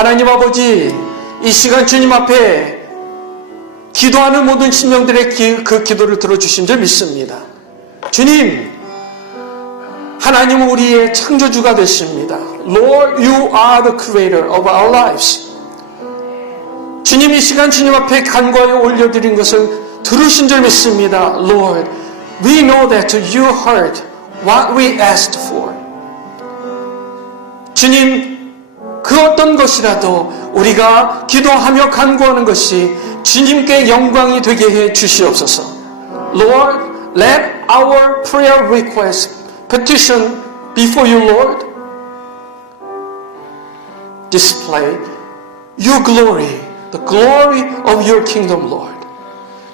하나님 아버지, 이 시간 주님 앞에 기도하는 모든 심령들의 그 기도를 들어주신 줄 믿습니다. 주님, 하나님은 우리의 창조주가 되십니다. Lord, you are the creator of our lives. 주님, 이 시간 주님 앞에 간구하여 올려드린 것을 들으신 줄 믿습니다. Lord, we know that you heard what we asked for. 주님, 그 어떤 것이라도 우리가 기도하며 간구하는 것이 주님께 영광이 되게 해 주시옵소서. Lord, let our prayer request, petition before you, Lord, display your glory, the glory of your kingdom, Lord.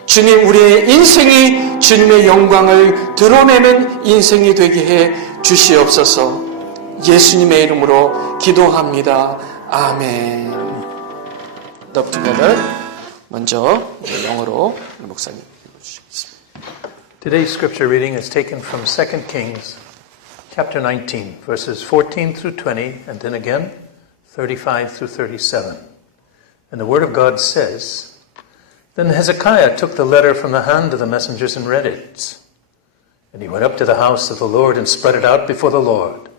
주님, 우리의 인생이 주님의 영광을 드러내는 인생이 되게 해 주시옵소서. 예수님의 이름으로 기도합니다. 아멘. Up together. 먼저 영어로 목사님 읽어주시겠습니다. Today's scripture reading is taken from 2 Kings chapter 19, verses 14 through 20, and then again 35 through 37. And the word of God says, Then Hezekiah took the letter from the hand of the messengers and read it. And he went up to the house of the Lord and spread it out before the Lord.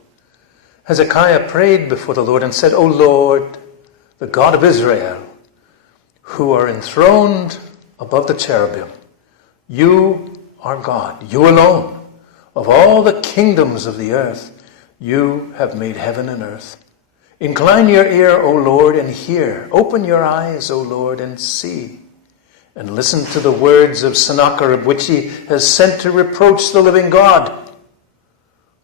Hezekiah prayed before the Lord and said, O Lord, the God of Israel, who are enthroned above the cherubim, you are God, you alone. Of all the kingdoms of the earth, you have made heaven and earth. Incline your ear, O Lord, and hear. Open your eyes, O Lord, and see. And listen to the words of Sennacherib, which he has sent to reproach the living God.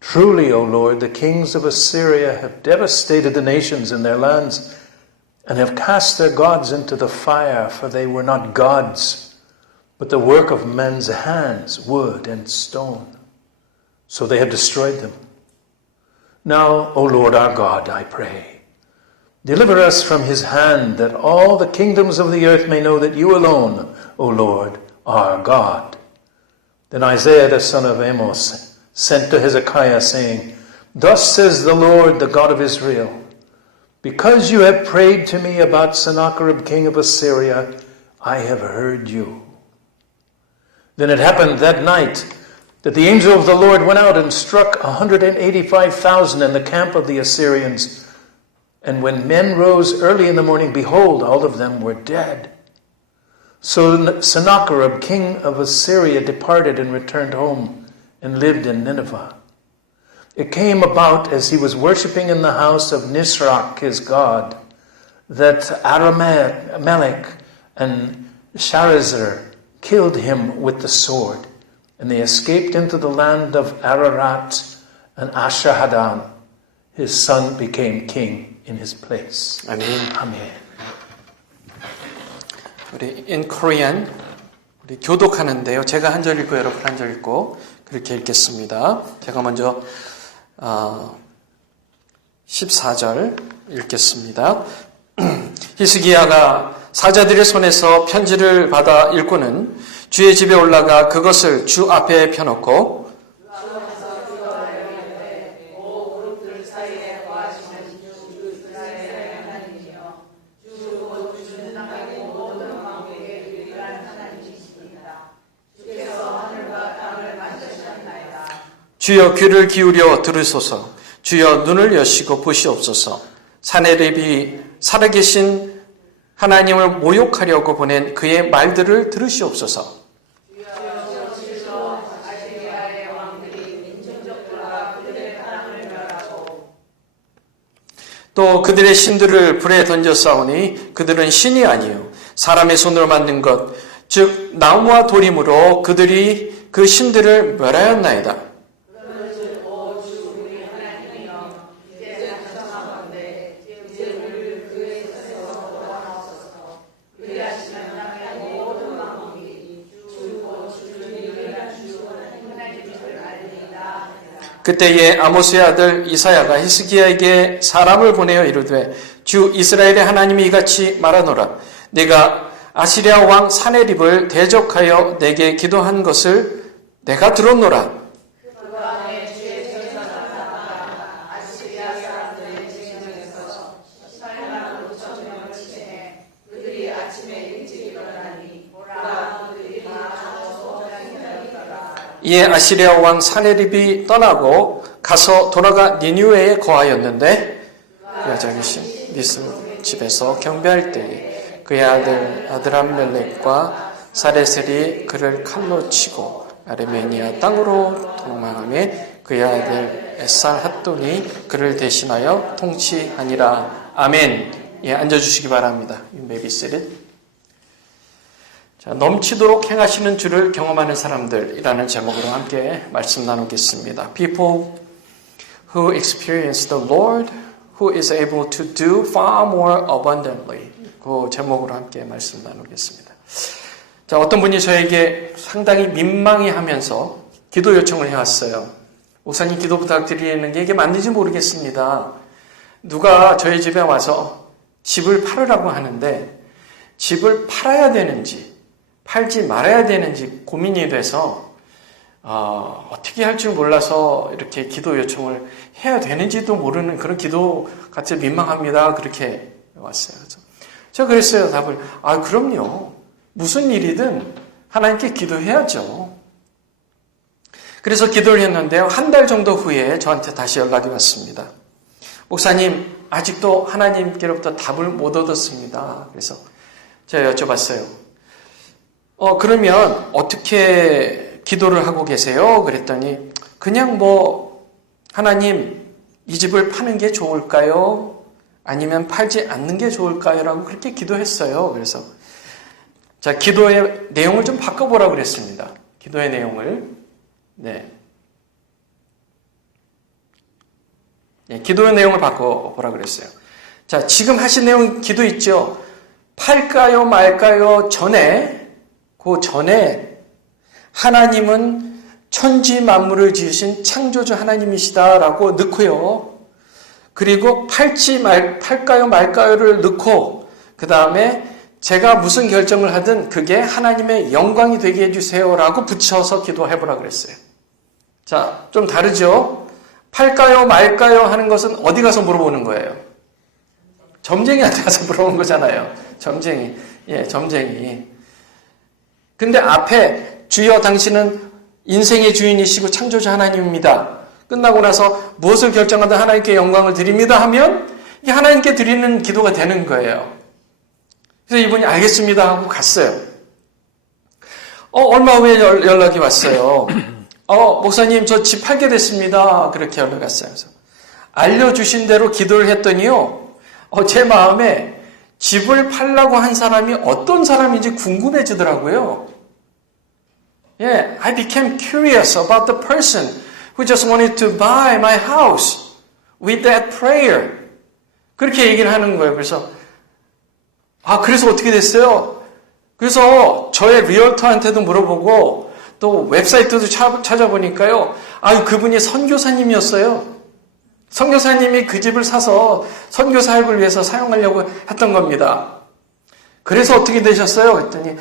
Truly, O Lord, the kings of Assyria have devastated the nations in their lands and have cast their gods into the fire, for they were not gods, but the work of men's hands, wood and stone. So they have destroyed them. Now, O Lord our God, I pray, deliver us from his hand, that all the kingdoms of the earth may know that you alone, O Lord, are God. Then Isaiah the son of Amos sent to Hezekiah, saying, Thus says the Lord, the God of Israel, because you have prayed to me about Sennacherib, king of Assyria, I have heard you. Then it happened that night that the angel of the Lord went out and struck 185,000 in the camp of the Assyrians. And when men rose early in the morning, behold, all of them were dead. So Sennacherib, king of Assyria, departed and returned home, and lived in Nineveh. It came about as he was worshipping in the house of Nisroch, his god, that Adramelech and Sharezer killed him with the sword, and they escaped into the land of Ararat, and Ashahadam, his son, became king in his place. 아멘. 아멘. 우리 in Korean 우리 교독하는데요. 제가 한 절 읽고 여러분 한 절 읽고 그렇게 읽겠습니다. 제가 먼저 14절 읽겠습니다. 히스기야가 사자들의 손에서 편지를 받아 읽고는 주의 집에 올라가 그것을 주 앞에 펴놓고 주여 귀를 기울여 들으소서. 주여 눈을 여시고 보시옵소서. 사내립이 살아계신 하나님을 모욕하려고 보낸 그의 말들을 들으시옵소서. 또 그들의 신들을 불에 던져 싸우니 그들은 신이 아니요 사람의 손으로 만든 것, 즉 나무와 돌이므로 그들이 그 신들을 멸하였나이다. 그때에 아모스의 아들 이사야가 히스기야에게 사람을 보내어 이르되 주 이스라엘의 하나님이 이같이 말하노라. 내가 아시리아 왕 사네립을 대적하여 내게 기도한 것을 내가 들었노라. 이에 아시리아 왕 사네립이 떠나고 가서 돌아가 니느웨에 거하였는데 그 여자 계신 미스 집에서 경배할 때에 그의 아드람멜렉과 사레셀이 그를 칼로 치고 아르메니아 땅으로 도망하며 그의 아들 에살 핫돈이 그를 대신하여 통치하니라. 아멘. 예, 앉아주시기 바랍니다. 메비세릿. 자, 넘치도록 행하시는 주를 경험하는 사람들이라는 제목으로 함께 말씀 나누겠습니다. People who experience the Lord, who is able to do far more abundantly. 그 제목으로 함께 말씀 나누겠습니다. 자, 어떤 분이 저에게 상당히 민망해하면서 기도 요청을 해왔어요. 목사님 기도 부탁드리는 게 이게 맞는지 모르겠습니다. 누가 저희 집에 와서 집을 팔으라고 하는데 집을 팔아야 되는지 팔지 말아야 되는지 고민이 돼서 어떻게 할 줄 몰라서 이렇게 기도 요청을 해야 되는지도 모르는 그런 기도 같이 민망합니다. 그렇게 왔어요. 제가 그랬어요. 답을. 그럼요. 무슨 일이든 하나님께 기도해야죠. 그래서 기도를 했는데요. 한 달 정도 후에 저한테 다시 연락이 왔습니다. 목사님, 아직도 하나님께로부터 답을 못 얻었습니다. 그래서 제가 여쭤봤어요. 그러면 어떻게 기도를 하고 계세요? 그랬더니 그냥 하나님 이 집을 파는 게 좋을까요? 아니면 팔지 않는 게 좋을까요? 라고 그렇게 기도했어요. 그래서 자, 기도의 내용을 좀 바꿔보라고 그랬습니다. 기도의 내용을. 네. 기도의 내용을 바꿔보라고 그랬어요. 자, 지금 하신 내용 기도 있죠? 팔까요, 말까요? 그 전에 하나님은 천지 만물을 지으신 창조주 하나님이시다라고 넣고요. 그리고 팔까요, 말까요를 넣고 그 다음에 제가 무슨 결정을 하든 그게 하나님의 영광이 되게 해주세요라고 붙여서 기도해보라 그랬어요. 자, 좀 다르죠? 팔까요, 말까요 하는 것은 어디 가서 물어보는 거예요? 점쟁이한테 가서 물어보는 거잖아요. 점쟁이. 예, 점쟁이. 근데 앞에 주여 당신은 인생의 주인이시고 창조자 하나님입니다. 끝나고 나서 무엇을 결정하든 하나님께 영광을 드립니다 하면 이게 하나님께 드리는 기도가 되는 거예요. 그래서 이분이 알겠습니다 하고 갔어요. 얼마 후에 연락이 왔어요. 목사님 저 집 팔게 됐습니다. 그렇게 연락이 왔어요. 그래서 알려주신 대로 기도를 했더니요. 제 마음에 집을 팔라고 한 사람이 어떤 사람인지 궁금해지더라고요. 예, I became curious about the person who just wanted to buy my house with that prayer. 그렇게 얘기를 하는 거예요. 그래서 그래서 어떻게 됐어요? 그래서 저의 리얼터한테도 물어보고 또 웹사이트도 찾아보니까요. 그분이 선교사님이었어요. 선교사님이 그 집을 사서 선교 사역을 위해서 사용하려고 했던 겁니다. 그래서 어떻게 되셨어요? 그랬더니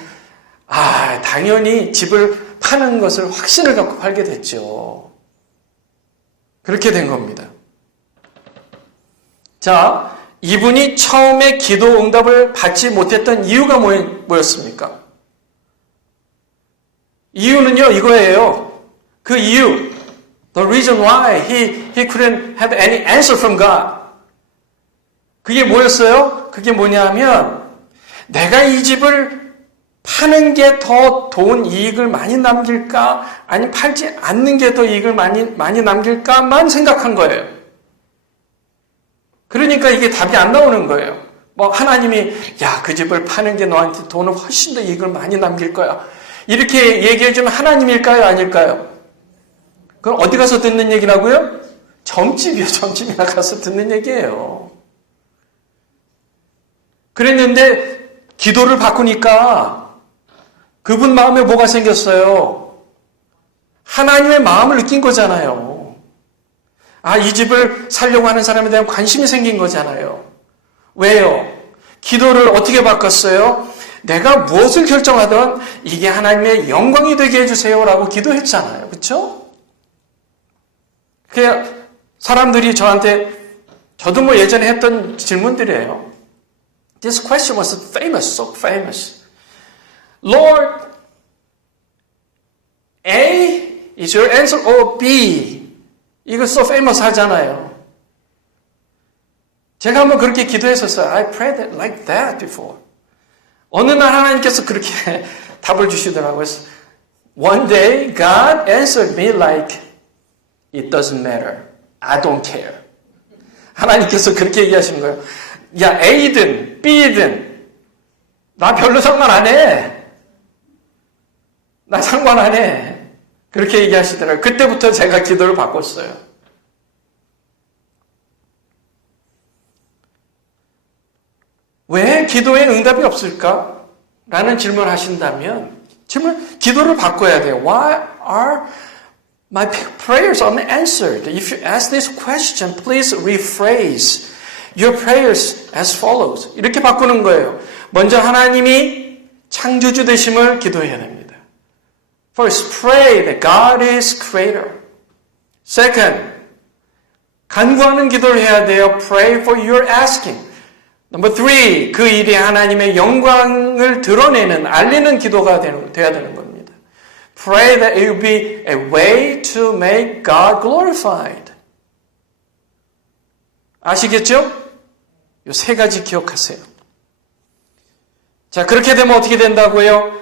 당연히 집을 파는 것을 확신을 갖고 팔게 됐죠. 그렇게 된 겁니다. 자, 이분이 처음에 기도 응답을 받지 못했던 이유가 뭐였습니까? 이유는요, 이거예요. 그 이유. The reason why he couldn't have any answer from God. 그게 뭐였어요? 그게 뭐냐면, 내가 이 집을 파는 게 더 돈 이익을 많이 남길까? 아니, 팔지 않는 게 더 이익을 많이 남길까만 생각한 거예요. 그러니까 이게 답이 안 나오는 거예요. 하나님이, 그 집을 파는 게 너한테 돈을 훨씬 더 이익을 많이 남길 거야. 이렇게 얘기해주면 하나님일까요? 아닐까요? 그럼 어디 가서 듣는 얘기라고요? 점집이요. 점집에 가서 듣는 얘기예요. 그랬는데 기도를 바꾸니까 그분 마음에 뭐가 생겼어요? 하나님의 마음을 느낀 거잖아요. 이 집을 살려고 하는 사람에 대한 관심이 생긴 거잖아요. 왜요? 기도를 어떻게 바꿨어요? 내가 무엇을 결정하든 이게 하나님의 영광이 되게 해주세요라고 기도했잖아요. 그렇죠? 사람들이 저도 예전에 했던 질문들이에요. This question was famous, so famous. Lord, A is your answer A, B? 이거 so famous 하잖아요. 제가 한번 그렇게 기도했었어요. I prayed it like that before. 어느 날 하나님께서 그렇게 답을 주시더라고요. One day God answered me like it doesn't matter. I don't care. 하나님께서 그렇게 얘기하신 거예요. 야, A든 B든 나 별로 상관 안 해. 나 상관 안 해. 그렇게 얘기하시더라고요. 그때부터 제가 기도를 바꿨어요. 왜 기도에 응답이 없을까? 라는 질문을 하신다면 기도를 바꿔야 돼요. Why are my prayers unanswered? If you ask this question, please rephrase your prayers as follows. 이렇게 바꾸는 거예요. 먼저 하나님이 창조주 되심을 기도해야 됩니다. First, pray that God is creator. Second, 간구하는 기도를 해야 돼요. Pray for your asking. Number three, 그 일이 하나님의 영광을 드러내는, 알리는 기도가 돼야 되는 겁니다. Pray that it will be a way to make God glorified. 아시겠죠? 이 세 가지 기억하세요. 자, 그렇게 되면 어떻게 된다고요?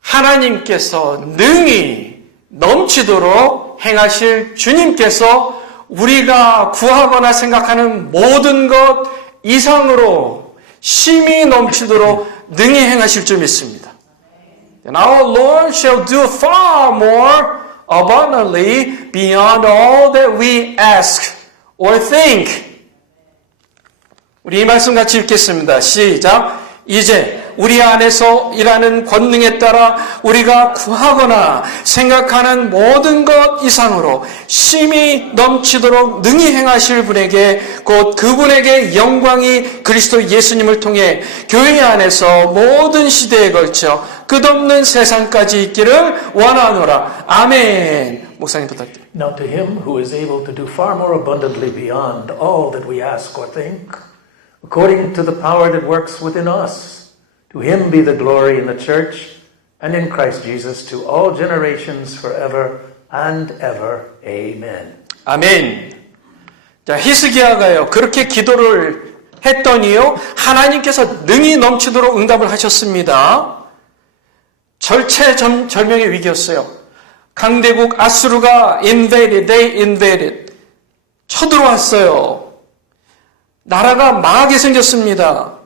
하나님께서 능히 넘치도록 행하실 주님께서 우리가 구하거나 생각하는 모든 것 이상으로 심히 넘치도록 능히 행하실 줄 믿습니다. And our Lord shall do far more abundantly beyond all that we ask or think. 우리 이 말씀 같이 읽겠습니다. 시작. 이제 우리 안에서 일하는 권능에 따라 우리가 구하거나 생각하는 모든 것 이상으로 심히 넘치도록 능히 행하실 분에게 곧 그분에게 영광이 그리스도 예수님을 통해 교회 안에서 모든 시대에 걸쳐 끝없는 세상까지 있기를 원하노라. 아멘. 목사님 부탁드립니다. Now to him who is able to do far more abundantly beyond all that we ask or think, according to the power that works within us, to him be the glory in the church and in Christ Jesus to all generations forever and ever. Amen. 아멘. 자, 히스기야가요. 그렇게 기도를 했더니요. 하나님께서 능히 넘치도록 응답을 하셨습니다. 절체절명의 위기였어요. 강대국 아수르가 they invaded. 쳐들어왔어요. 나라가 망하게 생겼습니다.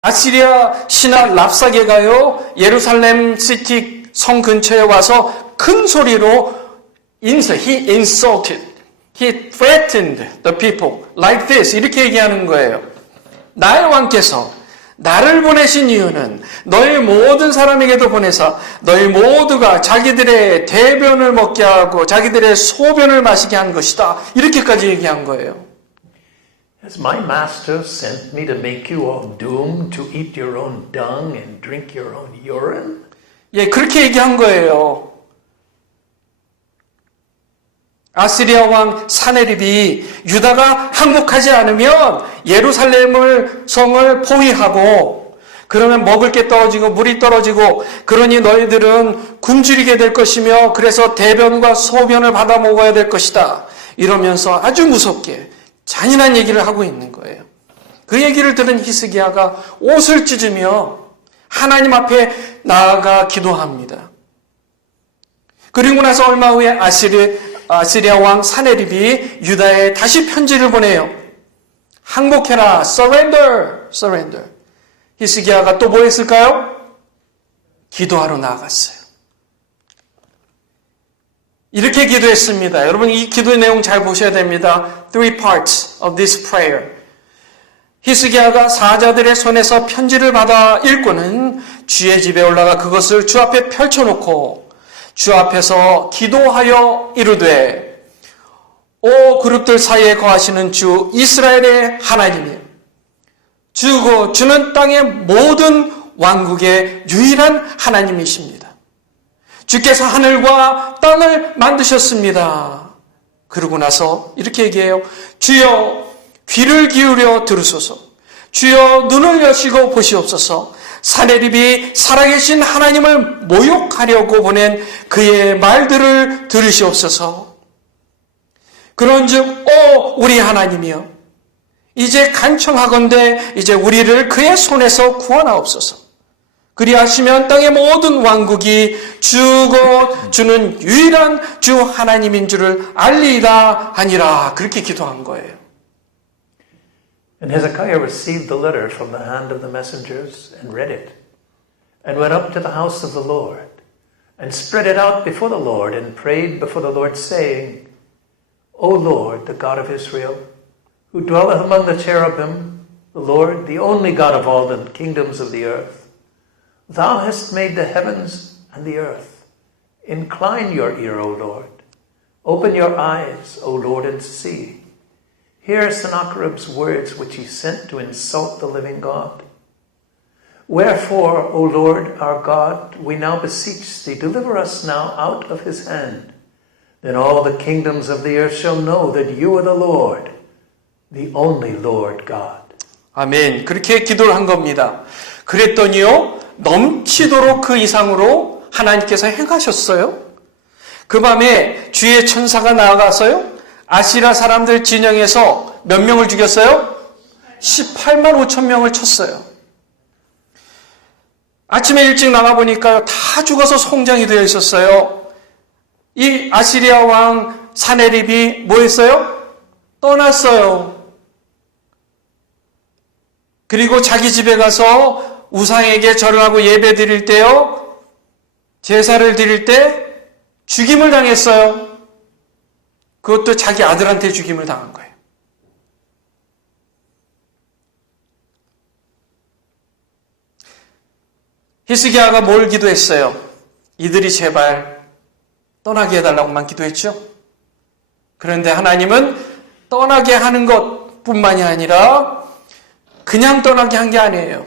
아시리아 신하 랍사게가요, 예루살렘 시티 성 근처에 와서 큰 소리로 he insulted, he threatened the people like this. 이렇게 얘기하는 거예요. 나의 왕께서 나를 보내신 이유는 너희 모든 사람에게도 보내사 너희 모두가 자기들의 대변을 먹게 하고 자기들의 소변을 마시게 한 것이다. 이렇게까지 얘기한 거예요. Has my master sent me to make you all doomed to eat your own dung and drink your own urine? 예, 그렇게 얘기한 거예요. 아시리아 왕 사네립이 유다가 항복하지 않으면 예루살렘을 성을 포위하고 그러면 먹을 게 떨어지고 물이 떨어지고 그러니 너희들은 굶주리게 될 것이며 그래서 대변과 소변을 받아 먹어야 될 것이다. 이러면서 아주 무섭게 잔인한 얘기를 하고 있는 거예요. 그 얘기를 들은 히스기야가 옷을 찢으며 하나님 앞에 나아가 기도합니다. 그리고 나서 얼마 후에 아시리아 왕 사네립이 유다에 다시 편지를 보내요. 항복해라. surrender. 히스기야가 또 뭐 했을까요? 기도하러 나아갔어요. 이렇게 기도했습니다. 여러분 이 기도의 내용 잘 보셔야 됩니다. Three parts of this prayer. 히스기야가 사자들의 손에서 편지를 받아 읽고는 주의 집에 올라가 그것을 주 앞에 펼쳐놓고 주 앞에서 기도하여 이르되 오 그룹들 사이에 거하시는 주 이스라엘의 하나님이여 주는 땅의 모든 왕국의 유일한 하나님이십니다. 주께서 하늘과 땅을 만드셨습니다. 그러고 나서 이렇게 얘기해요. 주여 귀를 기울여 들으소서. 주여 눈을 여시고 보시옵소서. 사내립이 살아계신 하나님을 모욕하려고 보낸 그의 말들을 들으시옵소서. 그런즉 우리 하나님이여, 이제 간청하건대 이제 우리를 그의 손에서 구원하옵소서. 그리하시면 땅의 모든 왕국이 주는 유일한 주 하나님인 줄을 알리이다 하니라. 그렇게 기도한 거예요. And Hezekiah received the letter from the hand of the messengers and read it, and went up to the house of the Lord, and spread it out before the Lord, and prayed before the Lord, saying, O Lord, the God of Israel, who dwelleth among the cherubim, the Lord, the only God of all the kingdoms of the earth, thou hast made the heavens and the earth. Incline your ear, O Lord. Open your eyes, O Lord, and see. Hear Sennacherib's words which he sent to insult the living God. Wherefore, O Lord our God, we now beseech thee, deliver us now out of his hand. Then all the kingdoms of the earth shall know that you are the Lord, the only Lord God. 아멘. 그렇게 기도를 한 겁니다. 그랬더니요, 넘치도록 그 이상으로 하나님께서 행하셨어요. 그 밤에 주의 천사가 나아가서요, 아시라 사람들 진영에서 몇 명을 죽였어요? 18만 5천 명을 쳤어요. 아침에 일찍 나가보니까요, 다 죽어서 송장이 되어 있었어요. 이 아시리아 왕 사네립이 뭐 했어요? 떠났어요. 그리고 자기 집에 가서 우상에게 절을 하고 예배 드릴 때요, 제사를 드릴 때 죽임을 당했어요. 그것도 자기 아들한테 죽임을 당한 거예요. 히스기야가 뭘 기도했어요? 이들이 제발 떠나게 해달라고만 기도했죠. 그런데 하나님은 떠나게 하는 것뿐만이 아니라 그냥 떠나게 한 게 아니에요.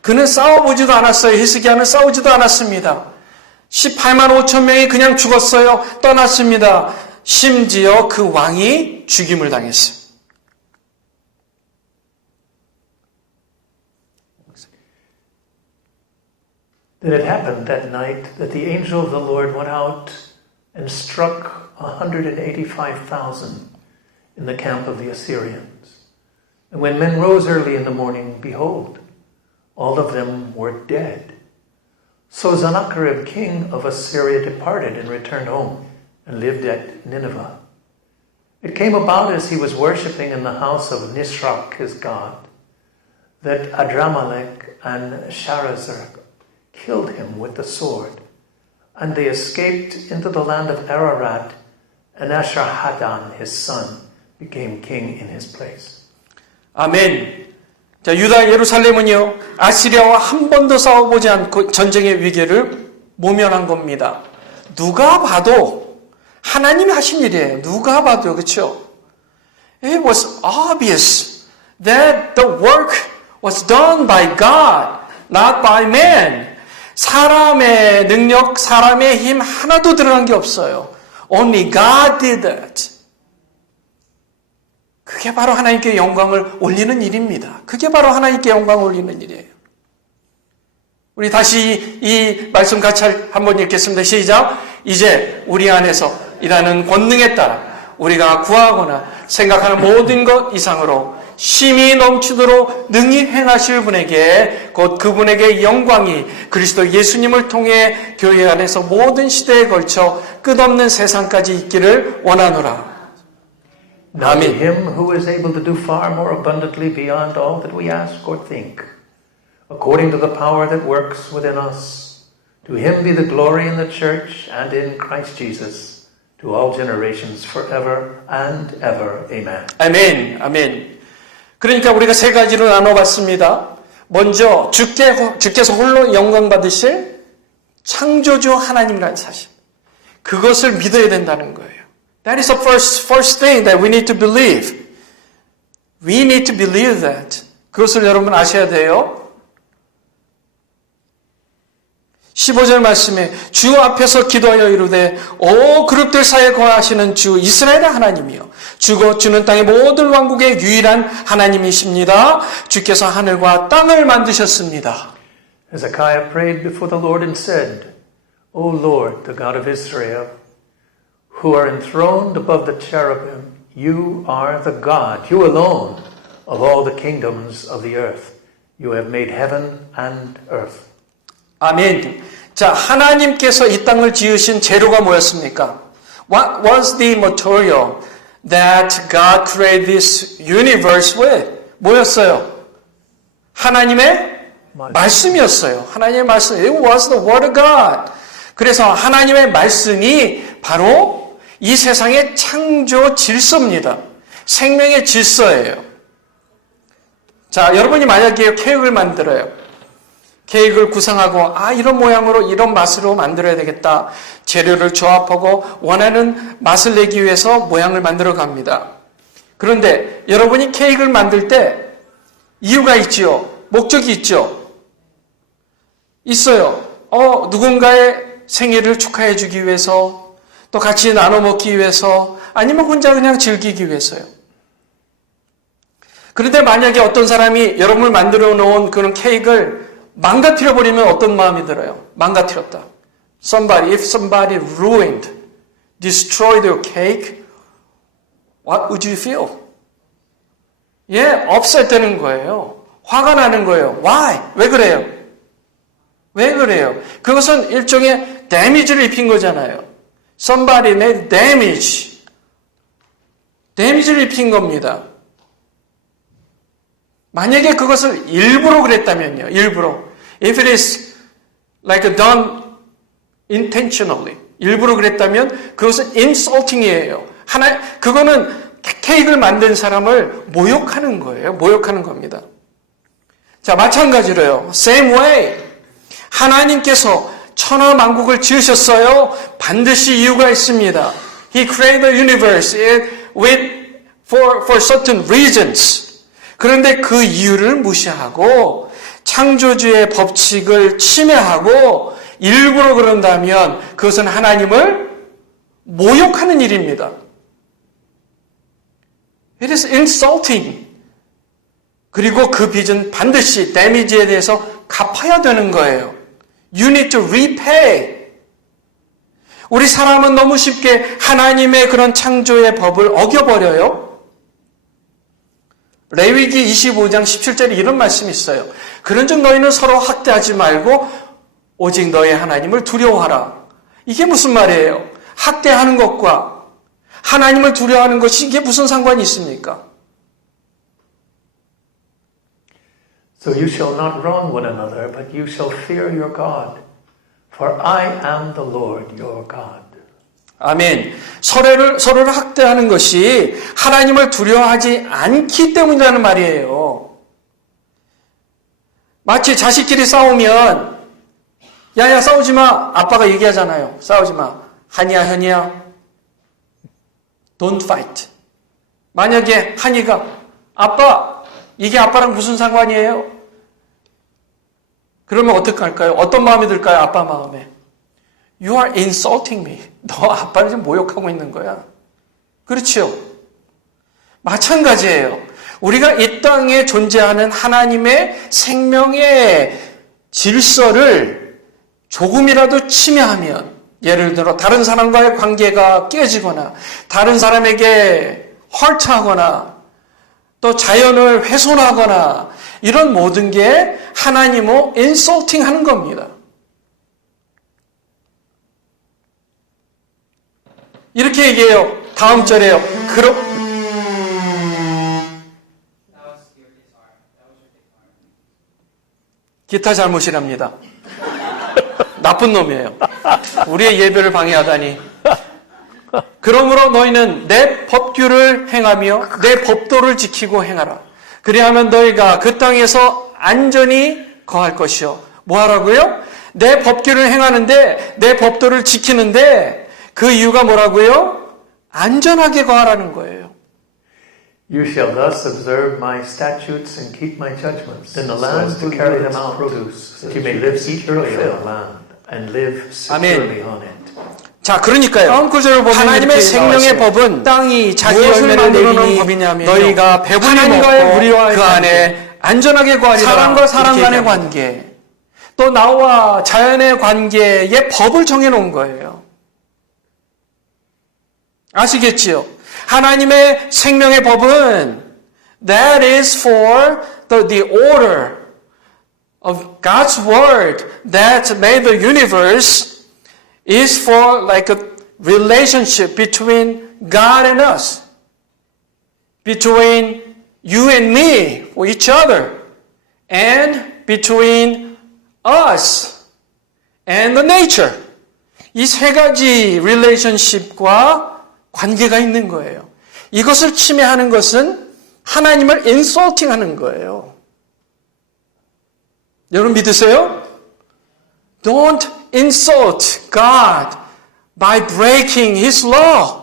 그는 싸워보지도 않았어요. 히스기야는 싸우지도 않았습니다. 18만 5천 명이 그냥 죽었어요. 떠났습니다. 심지어 그 왕이 죽임을 당했어요. Then it happened that night that the angel of the Lord went out and struck 185,000 in the camp of the Assyrians. And when men rose early in the morning, behold, all of them were dead. So Sennacherib, king of Assyria, departed and returned home and lived at Nineveh. It came about as he was worshipping in the house of Nisroch, his god, that Adramelech and Sharezer killed him with the sword, and they escaped into the land of Ararat, and Esarhaddon, his son, became king in his place. 아멘. 자, 유다 예루살렘은요, 아시리아와 한 번도 싸워보지 않고 전쟁의 위기를 모면한 겁니다. 누가 봐도 하나님이 하신 일이에요. 누가 봐도, 그렇죠? It was obvious that the work was done by God, not by man. 사람의 능력, 사람의 힘 하나도 들어간 게 없어요. Only God did that. 그게 바로 하나님께 영광을 올리는 일입니다. 그게 바로 하나님께 영광을 올리는 일이에요. 우리 다시 이 말씀 같이 한번 읽겠습니다. 시작. 이제 우리 안에서 일하는 권능에 따라 우리가 구하거나 생각하는 모든 것 이상으로 심히 넘치도록 능히 행하실 분에게 곧 그분에게 영광이 그리스도 예수님을 통해 교회 안에서 모든 시대에 걸쳐 끝없는 세상까지 있기를 원하노라. Now to him who is able to do far more abundantly beyond all that we ask or think, according to the power that works within us, to him be the glory in the church and in Christ Jesus, to all generations forever and ever. Amen. 아멘. 아멘. 그러니까 우리가 세 가지로 나눠봤습니다. 먼저 주께서 홀로 영광 받으실 창조주 하나님이라는 사실. 그것을 믿어야 된다는 거예요. That is the first thing that we need to believe. We need to believe that. 그것을 여러분 아셔야 돼요. 15절 말씀에 주 앞에서 기도하여 이르되 오 그룹들 사이에 거하시는 주 이스라엘의 하나님이여 주는 땅의 모든 왕국의 유일한 하나님이십니다. 주께서 하늘과 땅을 만드셨습니다. Hezekiah prayed before the Lord and said, O Lord, the God of Israel, who are enthroned above the cherubim, you are the God, you alone, of all the kingdoms of the earth. You have made heaven and earth. 아멘. 자, 하나님께서 이 땅을 지으신 재료가 뭐였습니까? What was the material that God created this universe with? 뭐였어요? 하나님의 말씀이었어요. 하나님의 말씀. It was the word of God. 그래서 하나님의 말씀이 바로 이 세상의 창조 질서입니다. 생명의 질서예요. 자, 여러분이 만약에 케이크를 만들어요. 케이크를 구상하고 이런 모양으로 이런 맛으로 만들어야 되겠다. 재료를 조합하고 원하는 맛을 내기 위해서 모양을 만들어 갑니다. 그런데 여러분이 케이크를 만들 때 이유가 있지요. 목적이 있죠. 있어요. 누군가의 생일을 축하해 주기 위해서 또 같이 나눠 먹기 위해서 아니면 혼자 그냥 즐기기 위해서요. 그런데 만약에 어떤 사람이 여러분을 만들어 놓은 그런 케이크를 망가뜨려 버리면 어떤 마음이 들어요? 망가뜨렸다. If somebody ruined, destroyed your cake, what would you feel? upset 되는 거예요. 화가 나는 거예요. Why? 왜 그래요? 왜 그래요? 그것은 일종의 damage를 입힌 거잖아요. Somebody made damage. damage를 입힌 겁니다. 만약에 그것을 일부러 그랬다면요. 일부러. If it is like done intentionally. 일부러 그랬다면 그것은 insulting이에요. 그거는 케이크를 만든 사람을 모욕하는 거예요. 모욕하는 겁니다. 자, 마찬가지로요. Same way. 하나님께서 천하 만국을 지으셨어요. 반드시 이유가 있습니다. He created the universe for certain reasons. 그런데 그 이유를 무시하고 창조주의 법칙을 침해하고 일부러 그런다면 그것은 하나님을 모욕하는 일입니다. It is insulting. 그리고 그 빚은 반드시 damage에 대해서 갚아야 되는 거예요. You need to repay. 우리 사람은 너무 쉽게 하나님의 그런 창조의 법을 어겨버려요. 레위기 25장 17절에 이런 말씀이 있어요. 그런즉 너희는 서로 학대하지 말고 오직 너희 하나님을 두려워하라. 이게 무슨 말이에요? 학대하는 것과 하나님을 두려워하는 것이 이게 무슨 상관이 있습니까? So you shall not wrong one another, but you shall fear your God. For I am the Lord your God. 아멘. 서로를 학대하는 것이 하나님을 두려워하지 않기 때문이라는 말이에요. 마치 자식끼리 싸우면 야야 싸우지 마. 아빠가 얘기하잖아요. 싸우지 마. 한이야 현이야. Don't fight. 만약에 한이가 아빠 이게 아빠랑 무슨 상관이에요? 그러면 어떻게 할까요? 어떤 마음이 들까요? 아빠 마음에. You are insulting me. 너 아빠를 지금 모욕하고 있는 거야. 그렇죠? 마찬가지예요. 우리가 이 땅에 존재하는 하나님의 생명의 질서를 조금이라도 침해하면 예를 들어 다른 사람과의 관계가 깨지거나 다른 사람에게 헐트하거나 또 자연을 훼손하거나 이런 모든 게 하나님을 인솔팅 하는 겁니다. 이렇게 얘기해요. 다음 절에요. 기타 잘못이랍니다. 나쁜 놈이에요. 우리의 예배를 방해하다니. 그러므로 너희는 내 법규를 행하며 내 법도를 지키고 행하라. 그리하면 너희가 그 땅에서 안전히 거할 것이요. 뭐 하라고요? 내 법규를 행하는데 내 법도를 지키는데 그 이유가 뭐라고요? 안전하게 거하라는 거예요. You shall thus observe my statutes and keep my judgments in the land to carry them out, that you may live securely in the land, and live securely on it. 자, 그러니까요. 다음 구절을 보면 하나님의 이렇게 생명의 나와 있어요. 법은 땅이 자기 무엇을 열매를 만들어 놓은 내리니 법이냐면요. 너희가 배불리 하나님과의 먹고 우리와의 그 안에 안전하게 거하리라. 사람과 사람 이렇게 간의 얘기합니다. 관계, 또 나와 자연의 관계의 법을 정해놓은 거예요. 아시겠지요? 하나님의 생명의 법은 that is for the order of God's word that made the universe is for like a relationship between God and us, between you and me for each other, and between us and the nature. 이 세 가지 relationship과 관계가 있는 거예요. 이것을 침해하는 것은 하나님을 insulting하는 거예요. 여러분 믿으세요? Don't insult God by breaking His law.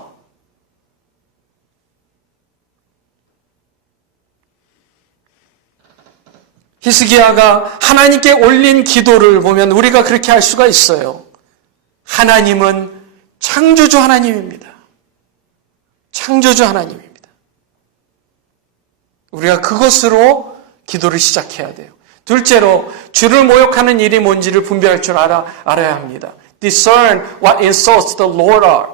히스기야가 하나님께 올린 기도를 보면 우리가 그렇게 할 수가 있어요. 하나님은 창조주 하나님입니다. 창조주 하나님입니다. 우리가 그것으로 기도를 시작해야 돼요. 둘째로 주를 모욕하는 일이 뭔지를 분별할 줄 알아야 합니다. Discern what insults the Lord are.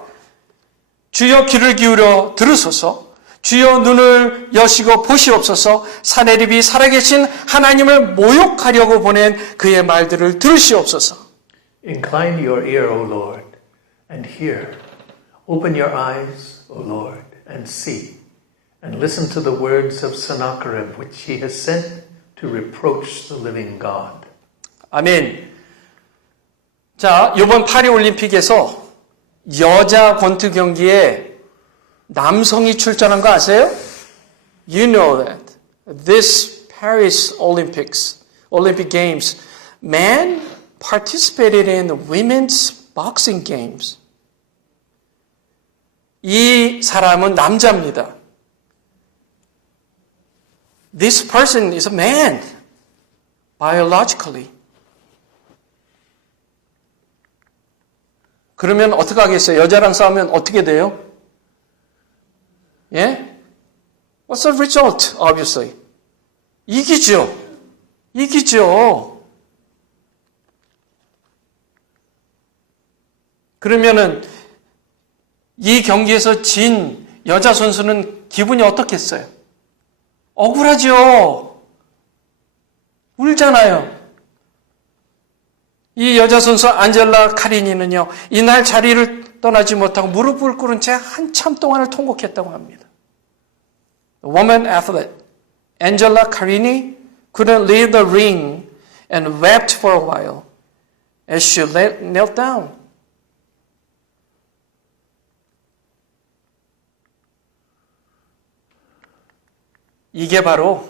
주여 귀를 기울여 들으소서. 주여 눈을 여시고 보시옵소서. 사내립이 살아계신 하나님을 모욕하려고 보낸 그의 말들을 들으시옵소서. Incline your ear, O Lord, and hear. Open your eyes, O Lord, and see. And listen to the words of Sennacherib, which he has sent to reproach the living God. 아멘. 자, 이번 파리올림픽에서 여자 권투 경기에 남성이 출전한 거 아세요? You know that. This Paris Olympic Games, men participated in the women's boxing games. 이 사람은 남자입니다. This person is a man, biologically. 그러면 어떻게 하겠어요? 여자랑 싸우면 어떻게 돼요? 예? What's the result, obviously? 이기죠. 이기죠. 그러면은 이 경기에서 진 여자 선수는 기분이 어떻겠어요? 억울하죠. 울잖아요. 이 여자 선수 안젤라 카리니는요, 이날 자리를 떠나지 못하고 무릎을 꿇은 채 한참 동안을 통곡했다고 합니다. The woman athlete, Angela Carini, couldn't leave the ring and wept for a while as she knelt down. 이게 바로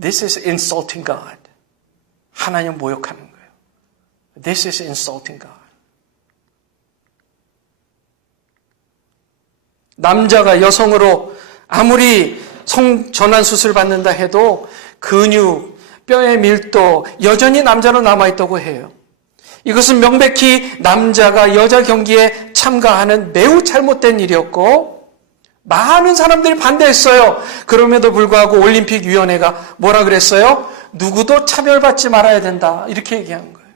This is insulting God. 하나님 모욕하는 거예요. This is insulting God. 남자가 여성으로 아무리 성전환 수술 받는다 해도 근육, 뼈의 밀도 여전히 남자로 남아있다고 해요. 이것은 명백히 남자가 여자 경기에 참가하는 매우 잘못된 일이었고 많은 사람들이 반대했어요. 그럼에도 불구하고 올림픽위원회가 뭐라 그랬어요? 누구도 차별받지 말아야 된다. 이렇게 얘기한 거예요.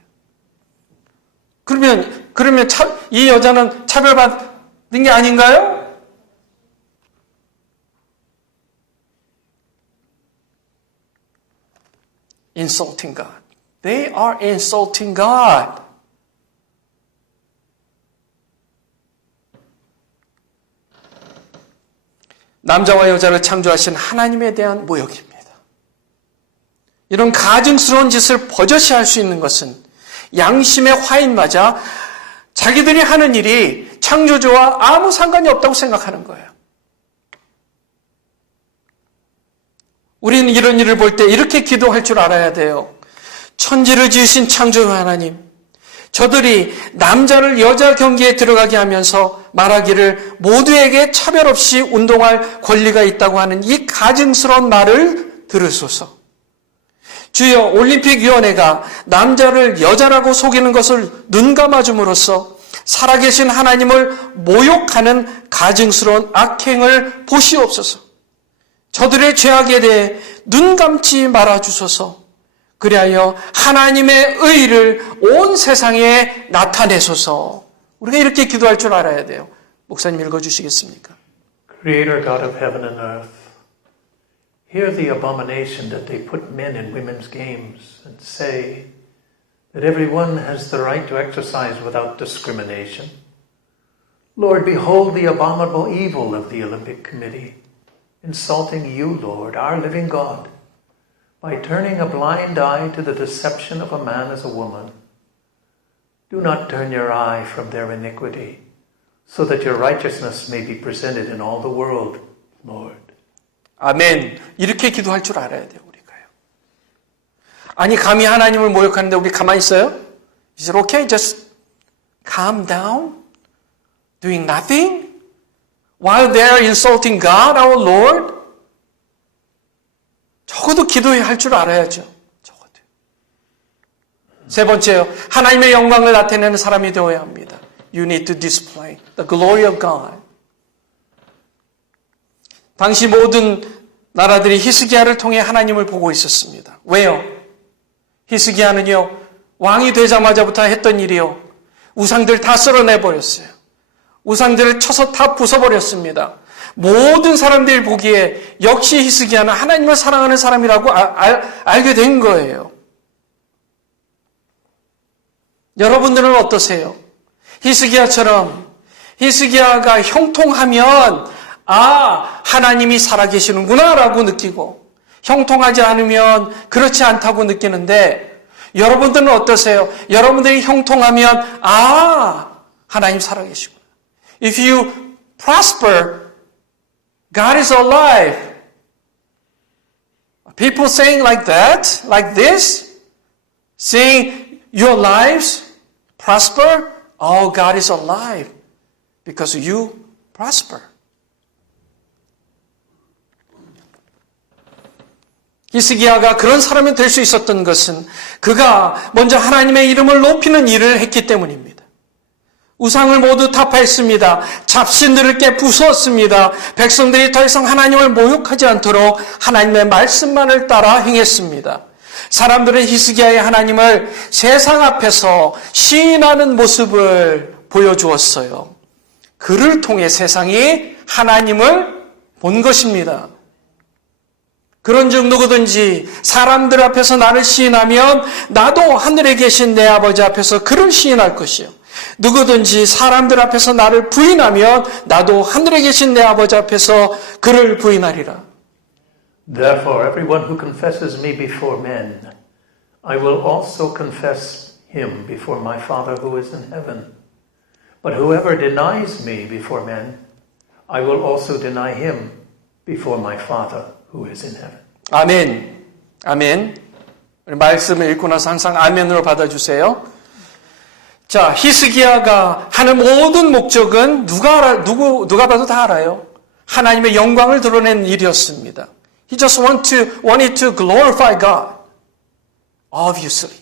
그러면 이 여자는 차별받는 게 아닌가요? Insulting God. They are insulting God. 남자와 여자를 창조하신 하나님에 대한 모욕입니다. 이런 가증스러운 짓을 버젓이 할 수 있는 것은 양심의 화인 맞아 자기들이 하는 일이 창조주와 아무 상관이 없다고 생각하는 거예요. 우리는 이런 일을 볼 때 이렇게 기도할 줄 알아야 돼요. 천지를 지으신 창조주 하나님, 저들이 남자를 여자 경기에 들어가게 하면서 말하기를 모두에게 차별 없이 운동할 권리가 있다고 하는 이 가증스러운 말을 들으소서. 주여, 올림픽위원회가 남자를 여자라고 속이는 것을 눈감아줌으로써 살아계신 하나님을 모욕하는 가증스러운 악행을 보시옵소서. 저들의 죄악에 대해 눈 감지 말아주소서. 그리하여 하나님의 의를 온 세상에 나타내소서. 우리가 이렇게 기도할 줄 알아야 돼요. 목사님 읽어주시겠습니까? Creator God of heaven and earth, hear the abomination that they put men in women's games and say that everyone has the right to exercise without discrimination. Lord, behold the abominable evil of the Olympic Committee, insulting you, Lord, our living God, by turning a blind eye to the deception of a man as a woman. Do not turn your eye from their iniquity, so that your righteousness may be presented in all the world, Lord. 아멘. 이렇게 기도할 줄 알아야 돼요, 우리가요. 아니, 감히 하나님을 모욕하는데 우리 가만히 있어요? Is it okay? Just calm down? Doing nothing? While they are insulting God, our Lord? 적어도 기도해야 할 줄 알아야죠. 적어도. 세 번째요. 하나님의 영광을 나타내는 사람이 되어야 합니다. You need to display the glory of God. 당시 모든 나라들이 히스기야를 통해 하나님을 보고 있었습니다. 왜요? 히스기야는요, 왕이 되자마자부터 했던 일이요, 우상들 다 쓸어내버렸어요. 우상들을 쳐서 다 부숴버렸습니다. 모든 사람들이 보기에 역시 히스기야는 하나님을 사랑하는 사람이라고 알게 된 거예요. 여러분들은 어떠세요? 히스기야처럼 히스기야가 형통하면 하나님이 살아계시는구나 라고 느끼고, 형통하지 않으면 그렇지 않다고 느끼는데, 여러분들은 어떠세요? 여러분들이 형통하면 하나님 살아계시구나. If you prosper, God is alive. People saying like that, like this, saying your lives prosper, God is alive because you prosper. 히스기야가 그런 사람이 될 수 있었던 것은 그가 먼저 하나님의 이름을 높이는 일을 했기 때문입니다. 우상을 모두 타파했습니다. 잡신들을 깨 부수었습니다. 백성들이 더 이상 하나님을 모욕하지 않도록 하나님의 말씀만을 따라 행했습니다. 사람들은 히스기야의 하나님을 세상 앞에서 시인하는 모습을 보여주었어요. 그를 통해 세상이 하나님을 본 것입니다. 그런즉 누구든지 사람들 앞에서 나를 시인하면 나도 하늘에 계신 내 아버지 앞에서 그를 시인할 것이요. 누구든지 사람들 앞에서 나를 부인하면 나도 하늘에 계신 내 아버지 앞에서 그를 부인하리라. Therefore, everyone who confesses me before men, I will also confess him before my Father who is in heaven. But whoever denies me before men, I will also deny him before my Father who is in heaven. 아멘. 아멘. 말씀을 읽고 나서 항상 아멘으로 받아주세요. 자, 히스기야가 하는 모든 목적은 누가 봐도 다 알아요. 하나님의 영광을 드러낸 일이었습니다. He just wanted to glorify God. Obviously.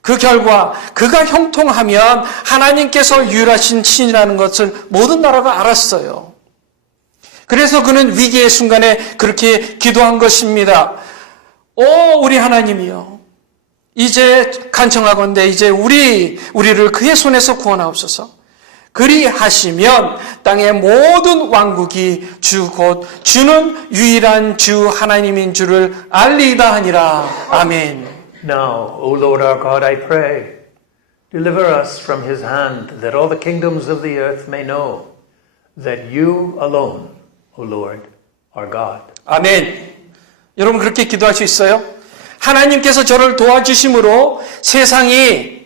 그 결과 그가 형통하면 하나님께서 유일하신 신이라는 것을 모든 나라가 알았어요. 그래서 그는 위기의 순간에 그렇게 기도한 것입니다. 우리 하나님이여, 이제 간청하건대 이제 우리를 그의 손에서 구원하옵소서. 그리하시면 땅의 모든 왕국이 주 곧 주는 유일한 주 하나님인 줄을 알리이다 하니라. 아멘. Now, O Lord our God, I pray, deliver us from his hand, that all the kingdoms of the earth may know that you alone, O Lord, are God. 아멘. 여러분 그렇게 기도할 수 있어요? 하나님께서 저를 도와주심으로 세상이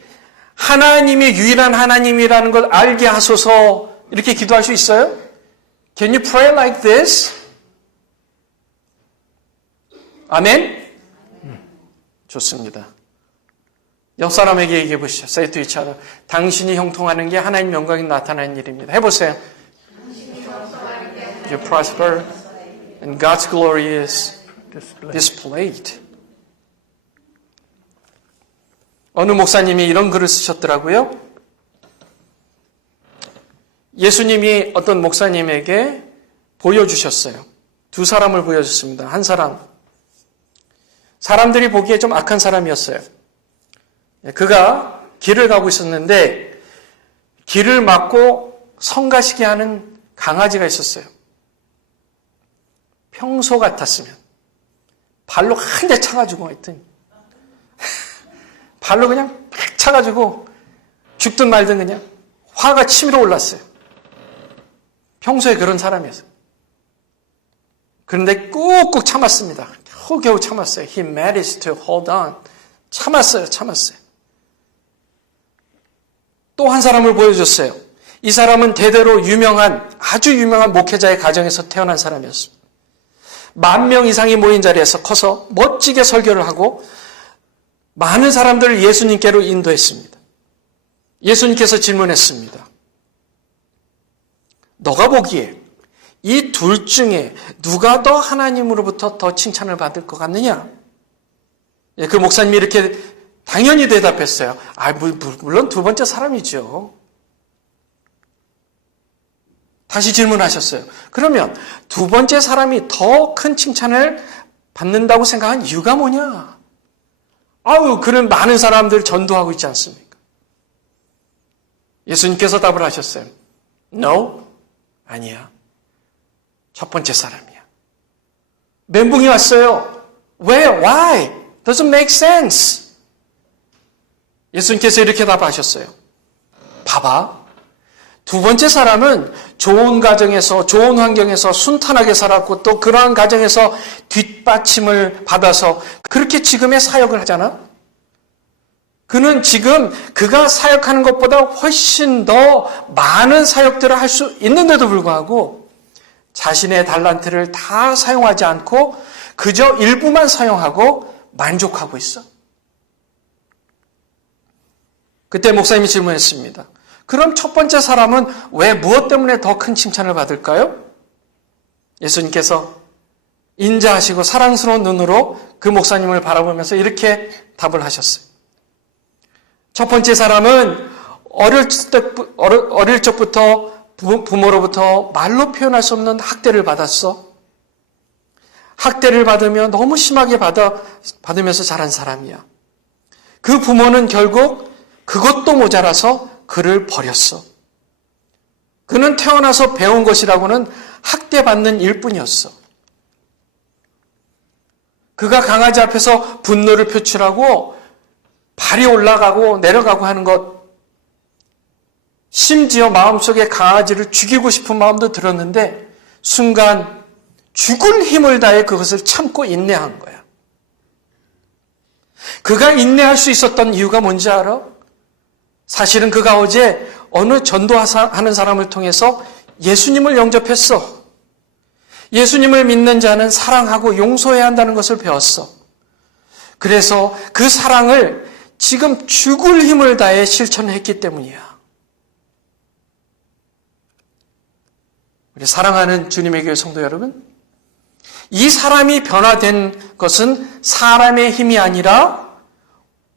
하나님이 유일한 하나님이라는 걸 알게 하소서, 이렇게 기도할 수 있어요? Can you pray like this? 아멘? 좋습니다. 옆 사람에게 얘기해 보시죠. Say to each other. 당신이 형통하는 게 하나님 영광이 나타나는 일입니다. 해보세요. You prosper and God's glory is displayed. 어느 목사님이 이런 글을 쓰셨더라고요. 예수님이 어떤 목사님에게 보여주셨어요. 두 사람을 보여줬습니다. 한 사람들이 보기에 좀 악한 사람이었어요. 그가 길을 가고 있었는데 길을 막고 성가시게 하는 강아지가 있었어요. 평소 같았으면 발로 한 대 차가지고 했더니 발로 그냥 팍 차가지고 죽든 말든 그냥 화가 치밀어 올랐어요. 평소에 그런 사람이었어요. 그런데 꾹꾹 참았습니다. 겨우 참았어요. He managed to hold on. 참았어요. 또 한 사람을 보여줬어요. 이 사람은 대대로 아주 유명한 목회자의 가정에서 태어난 사람이었습니다. 10,000명 이상이 모인 자리에서 커서 멋지게 설교를 하고 많은 사람들을 예수님께로 인도했습니다. 예수님께서 질문했습니다. 너가 보기에 이 둘 중에 누가 더 하나님으로부터 더 칭찬을 받을 것 같느냐? 그 목사님이 이렇게 당연히 대답했어요. 물론 두 번째 사람이죠. 다시 질문하셨어요. 그러면 두 번째 사람이 더 큰 칭찬을 받는다고 생각한 이유가 뭐냐? 그런 많은 사람들 전도하고 있지 않습니까? 예수님께서 답을 하셨어요. No, 아니야. 첫 번째 사람이야. 멘붕이 왔어요. 왜? Why? Doesn't make sense. 예수님께서 이렇게 답하셨어요. 봐봐. 두 번째 사람은 좋은 가정에서, 좋은 환경에서 순탄하게 살았고 또 그러한 가정에서 뒷받침을 받아서 그렇게 지금의 사역을 하잖아? 그는 지금 그가 사역하는 것보다 훨씬 더 많은 사역들을 할 수 있는데도 불구하고 자신의 달란트를 다 사용하지 않고 그저 일부만 사용하고 만족하고 있어. 그때 목사님이 질문했습니다. 그럼 첫 번째 사람은 왜 무엇 때문에 더 큰 칭찬을 받을까요? 예수님께서 인자하시고 사랑스러운 눈으로 그 목사님을 바라보면서 이렇게 답을 하셨어요. 첫 번째 사람은 어릴 적부터 부모로부터 말로 표현할 수 없는 학대를 받았어. 학대를 받으며 너무 심하게 받으면서 자란 사람이야. 그 부모는 결국 그것도 모자라서 그를 버렸어. 그는 태어나서 배운 것이라고는 학대받는 일뿐이었어. 그가 강아지 앞에서 분노를 표출하고 발이 올라가고 내려가고 하는 것, 심지어 마음속에 강아지를 죽이고 싶은 마음도 들었는데 순간 죽을 힘을 다해 그것을 참고 인내한 거야. 그가 인내할 수 있었던 이유가 뭔지 알아? 사실은 그가 어제 어느 전도하는 사람을 통해서 예수님을 영접했어. 예수님을 믿는 자는 사랑하고 용서해야 한다는 것을 배웠어. 그래서 그 사랑을 지금 죽을 힘을 다해 실천했기 때문이야. 우리 사랑하는 주님의 교회 성도 여러분, 이 사람이 변화된 것은 사람의 힘이 아니라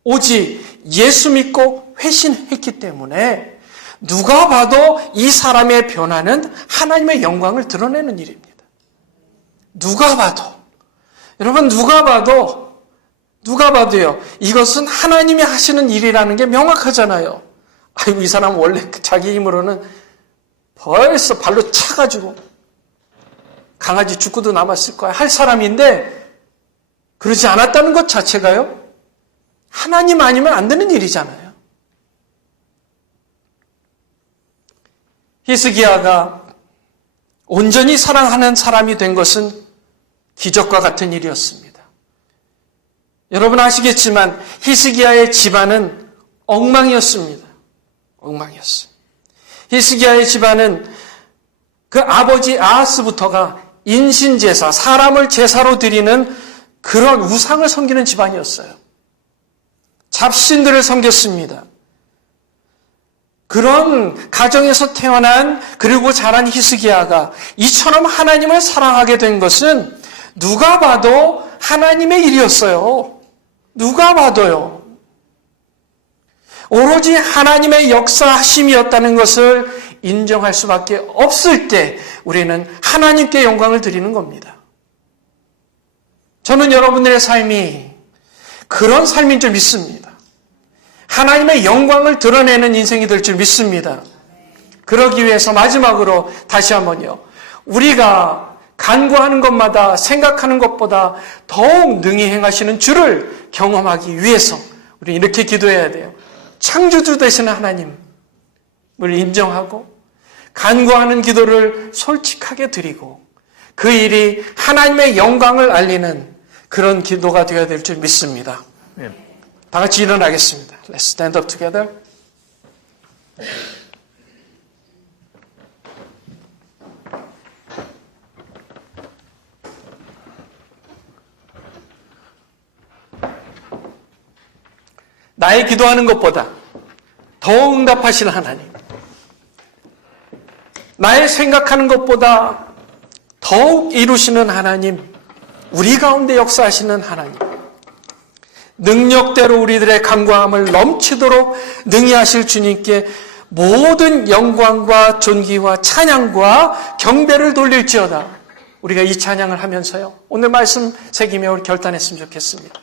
오직 예수 믿고 회신했기 때문에 누가 봐도 이 사람의 변화는 하나님의 영광을 드러내는 일입니다. 누가 봐도. 여러분, 누가 봐도요. 이것은 하나님이 하시는 일이라는 게 명확하잖아요. 아이고, 이 사람 원래 자기 힘으로는 벌써 발로 차가지고 강아지 죽고도 남았을 거야 할 사람인데 그러지 않았다는 것 자체가요. 하나님 아니면 안 되는 일이잖아요. 히스기야가 온전히 사랑하는 사람이 된 것은 기적과 같은 일이었습니다. 여러분 아시겠지만 히스기야의 집안은 엉망이었습니다. 엉망이었어요. 히스기야의 집안은 그 아버지 아하스부터가 인신제사, 사람을 제사로 드리는 그런 우상을 섬기는 집안이었어요. 잡신들을 섬겼습니다. 그런 가정에서 태어난 그리고 자란 히스기야가 이처럼 하나님을 사랑하게 된 것은 누가 봐도 하나님의 일이었어요. 누가 봐도요. 오로지 하나님의 역사하심이었다는 것을 인정할 수밖에 없을 때 우리는 하나님께 영광을 드리는 겁니다. 저는 여러분들의 삶이 그런 삶인 줄 믿습니다. 하나님의 영광을 드러내는 인생이 될 줄 믿습니다. 그러기 위해서 마지막으로 다시 한번요. 우리가 간구하는 것마다 생각하는 것보다 더욱 능히 행하시는 주를 경험하기 위해서 우리 이렇게 기도해야 돼요. 창조주 되시는 하나님을 인정하고 간구하는 기도를 솔직하게 드리고 그 일이 하나님의 영광을 알리는 그런 기도가 되어야 될 줄 믿습니다. 다 같이 일어나겠습니다. Let's stand up together. 나의 기도하는 것보다 더 응답하시는 하나님, 나의 생각하는 것보다 더욱 이루시는 하나님, 우리 가운데 역사하시는 하나님, 능력대로 우리들의 간구함을 넘치도록 능히 하실 주님께 모든 영광과 존귀와 찬양과 경배를 돌릴지어다. 우리가 이 찬양을 하면서요, 오늘 말씀 새기며 우리 결단했으면 좋겠습니다.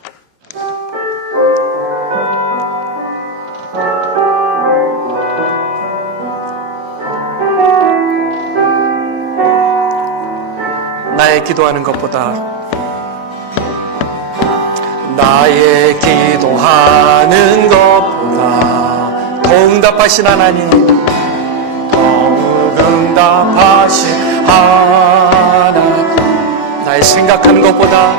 나의 기도하는 것보다 더 응답하신 하나님, 더욱 응답하신 하나님, 나의 생각하는 것보다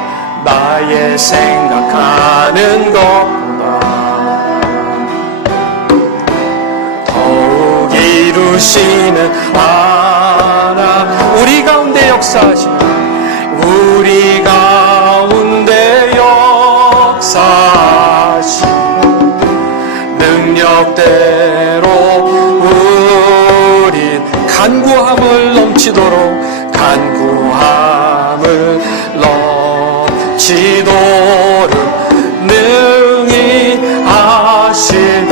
더욱 이루시는 하나님, 우리 가운데 역사하시는, 우리 가운데 역사하신 능력대로 우리 간구함을 넘치도록 능히 하실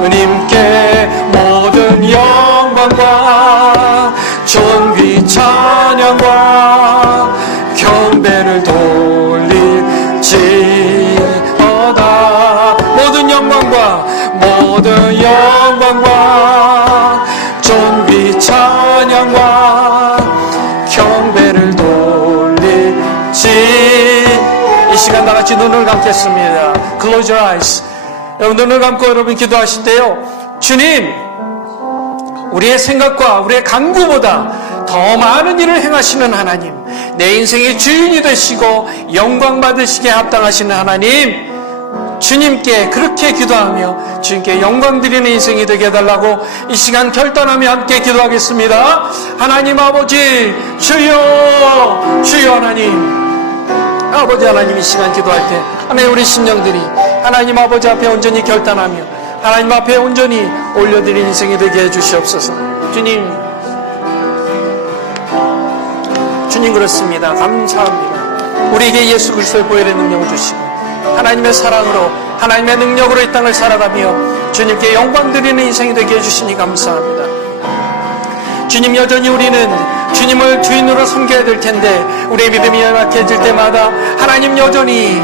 주님께 모든 영광과 존귀 찬양과 경배를 돌릴지어다. 모든 영광과 존귀 찬양과 경배를 돌릴지. 이 시간 다 같이 눈을 감겠습니다. Close your eyes. 여러분 눈을 감고 여러분 기도하실 때요, 주님, 우리의 생각과 우리의 간구보다 더 많은 일을 행하시는 하나님, 내 인생의 주인이 되시고 영광 받으시기에 합당하시는 하나님, 주님께 그렇게 기도하며 주님께 영광 드리는 인생이 되게 해달라고 이 시간 결단하며 함께 기도하겠습니다. 하나님 아버지, 주여 하나님, 아버지 하나님, 이 시간 기도할 때 하나님 우리 심령들이 하나님 아버지 앞에 온전히 결단하며 하나님 앞에 온전히 올려드린 인생이 되게 해주시옵소서. 주님 그렇습니다. 감사합니다. 우리에게 예수 그리스도의 보혈의 능력을 주시고 하나님의 사랑으로 하나님의 능력으로 이 땅을 살아가며 주님께 영광 드리는 인생이 되게 해주시니 감사합니다. 주님, 여전히 우리는 주님을 주인으로 섬겨야 될 텐데 우리의 믿음이 연약해질 때마다 하나님 여전히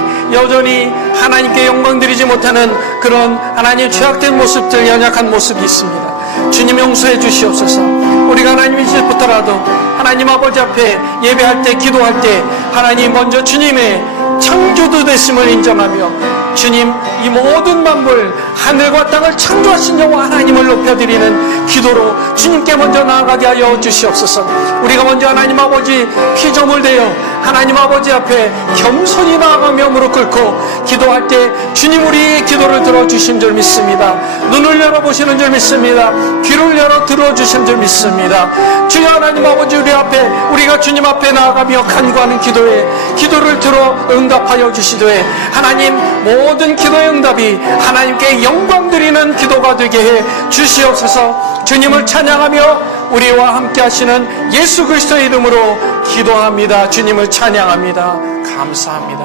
하나님께 영광 드리지 못하는 그런 하나님 죄악된 모습들, 연약한 모습이 있습니다. 주님 용서해 주시옵소서. 우리가 하나님 이제부터라도 하나님 아버지 앞에 예배할 때, 기도할 때 하나님 먼저 주님의 창조주 되심을 인정하며 주님, 이 모든 만물, 하늘과 땅을 창조하신 여호와 하나님을 높여드리는 기도로 주님께 먼저 나아가게 하여 주시옵소서. 우리가 먼저 하나님 아버지 피조물 되어 하나님 아버지 앞에 겸손히 나아가며 무릎 꿇고 기도할 때 주님 우리의 기도를 들어주신 줄 믿습니다. 눈을 열어보시는 줄 믿습니다. 귀를 열어 들어주신 줄 믿습니다. 주여 하나님 아버지, 우리 앞에, 우리가 주님 앞에 나아가며 간구하는 기도에 기도를 들어 응답하여 주시되 하나님 모든 기도의 응답이 하나님께 영광 드리는 기도가 되게 해 주시옵소서. 주님을 찬양하며 우리와 함께 하시는 예수 그리스도의 이름으로 기도합니다. 주님을 찬양합니다. 감사합니다.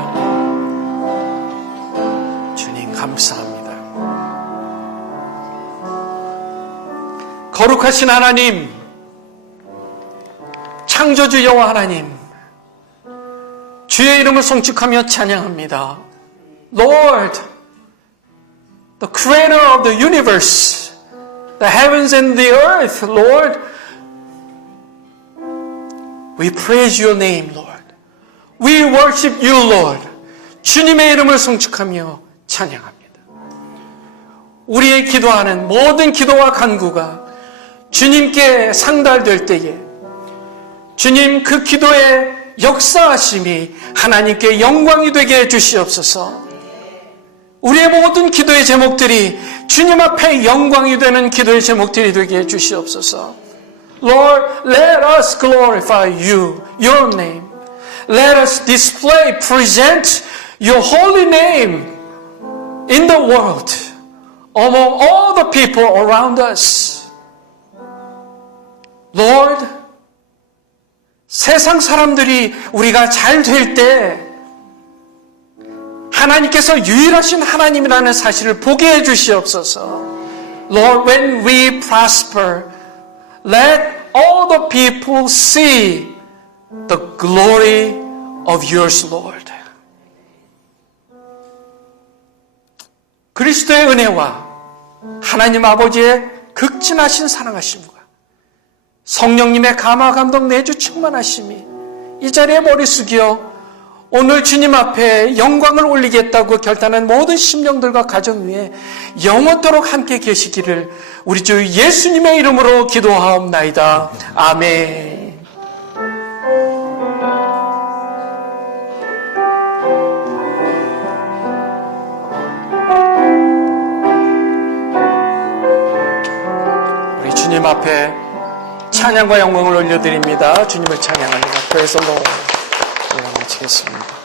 주님 감사합니다. 거룩하신 하나님, 창조주 여호와 하나님, 주의 이름을 송축하며 찬양합니다. Lord, the creator of the universe, the heavens and the earth, Lord, we praise your name, Lord. We worship you, Lord. 주님의 이름을 송축하며 찬양합니다. 우리의 기도하는 모든 기도와 간구가 주님께 상달될 때에 주님 그 기도의 역사하심이 하나님께 영광이 되게 해주시옵소서. 우리의 모든 기도의 제목들이 주님 앞에 영광이 되는 기도의 제목들이 되게 해주시옵소서. Lord, let us glorify you, your name. Let us display, present your holy name in the world, among all the people around us. Lord, 세상 사람들이 우리가 잘 될 때 하나님께서 유일하신 하나님이라는 사실을 보게 해주시옵소서. Lord, when we prosper, let all the people see the glory of yours, Lord. 그리스도의 은혜와 하나님 아버지의 극진하신 사랑하심과 성령님의 감화 감동 내주 충만하심이 이 자리에 머리 숙여 오늘 주님 앞에 영광을 올리겠다고 결단한 모든 심령들과 가정 위에 영원토록 함께 계시기를 우리 주 예수님의 이름으로 기도하옵나이다. 아멘. 우리 주님 앞에 찬양과 영광을 올려드립니다. 주님을 찬양합니다. Praise the Lord. 마치겠습니다.